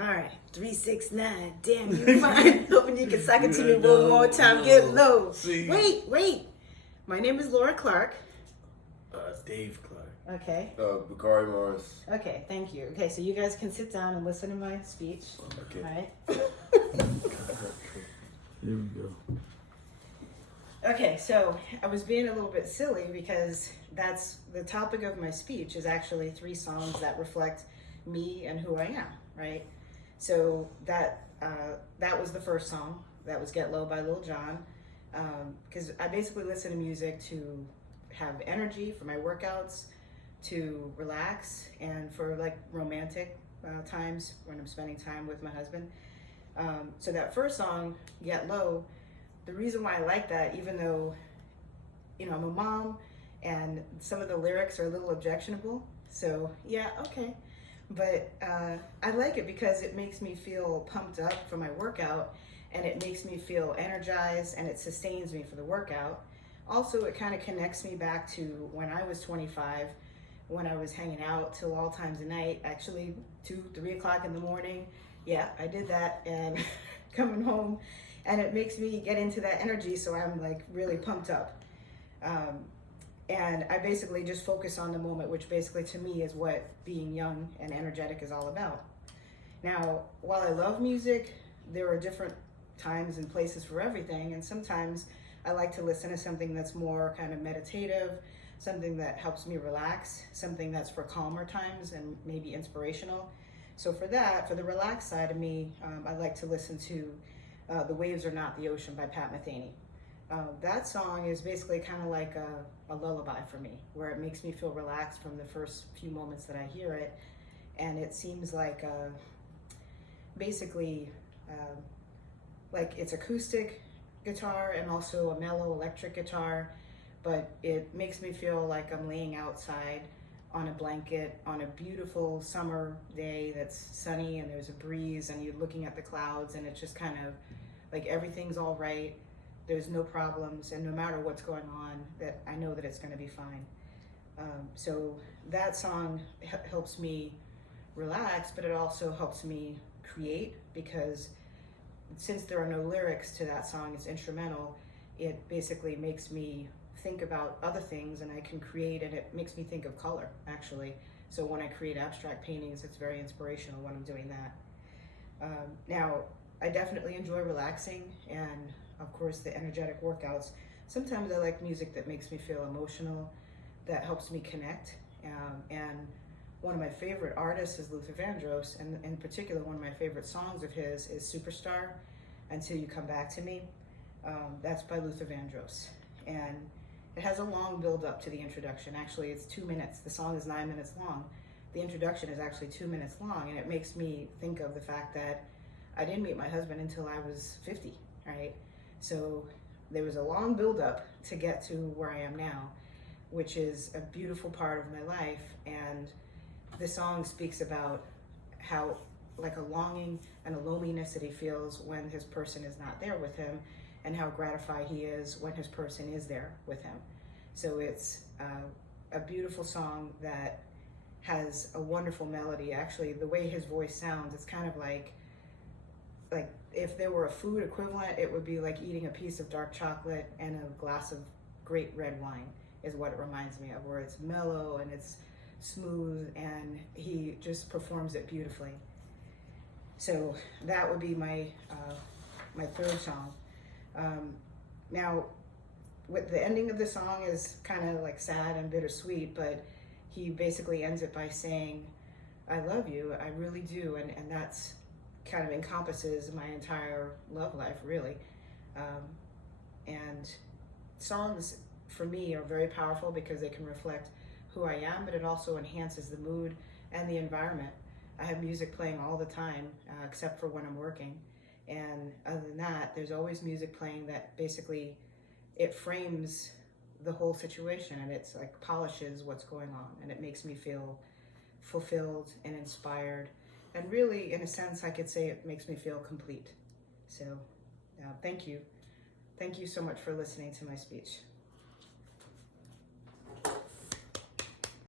All right, 369. Damn, you fine. Hoping you can suck it to me one more time. Get low. See. Wait. My name is Laura Clark. Dave Clark. Okay. Bakari Morris. Okay, thank you. Okay, so you guys can sit down and listen to my speech. Okay. All right. Here we go. Okay, so I was being a little bit silly because that's the topic of my speech is actually 3 songs that reflect me and who I am, right? So that was the first song. That was Get Low by Lil Jon. Because I basically listen to music to have energy for my workouts, to relax, and for like romantic times when I'm spending time with my husband. So that first song, Get Low, the reason why I like that, even though, I'm a mom and some of the lyrics are a little objectionable. So yeah, okay. But I like it because it makes me feel pumped up for my workout, and it makes me feel energized, and it sustains me for the workout. Also, it kind of connects me back to when I was 25, when I was hanging out till all times of night, actually 2, 3 o'clock in the morning. Yeah, I did that, and coming home, and it makes me get into that energy, so I'm like really pumped up. And I basically just focus on the moment, which basically to me is what being young and energetic is all about. Now, while I love music, there are different times and places for everything, and sometimes I like to listen to something that's more kind of meditative, something that helps me relax, something that's for calmer times and maybe inspirational. So for the relaxed side of me, I like to listen to The Waves Are Not the Ocean by Pat Metheny. That song is basically kind of like a lullaby for me, where it makes me feel relaxed from the first few moments that I hear it. And it seems like basically like it's acoustic guitar and also a mellow electric guitar, but it makes me feel like I'm laying outside on a blanket on a beautiful summer day that's sunny and there's a breeze and you're looking at the clouds, and it's just kind of like everything's all right. There's no problems, and no matter what's going on, that I know that it's going to be fine. So that song helps me relax, but it also helps me create, because since there are no lyrics to that song, it's instrumental, it basically makes me think about other things, and I can create, and it makes me think of color, actually. So when I create abstract paintings, it's very inspirational when I'm doing that. Now, I definitely enjoy relaxing, and of course the energetic workouts. Sometimes I like music that makes me feel emotional, that helps me connect. And one of my favorite artists is Luther Vandross, and in particular one of my favorite songs of his is Superstar, Until You Come Back to Me. That's by Luther Vandross. And it has a long build up to the introduction. Actually, it's 2 minutes. The song is 9 minutes long. The introduction is actually 2 minutes long, and it makes me think of the fact that I didn't meet my husband until I was 50, right? So there was a long build-up to get to where I am now, which is a beautiful part of my life. And the song speaks about how like a longing and a loneliness that he feels when his person is not there with him, and how gratified he is when his person is there with him. So it's a beautiful song that has a wonderful melody. Actually, the way his voice sounds, it's kind of like if there were a food equivalent, it would be like eating a piece of dark chocolate and a glass of great red wine is what it reminds me of, where it's mellow and it's smooth, and he just performs it beautifully. So that would be my my third song. Now, with the ending of the song is kind of like sad and bittersweet, but he basically ends it by saying, "I love you, I really do," and that's kind of encompasses my entire love life, really. And songs for me are very powerful because they can reflect who I am, but it also enhances the mood and the environment. I have music playing all the time, except for when I'm working. And other than that, there's always music playing that basically it frames the whole situation, and it's like polishes what's going on, and it makes me feel fulfilled and inspired. And really, in a sense, I could say it makes me feel complete. So, thank you. Thank you so much for listening to my speech.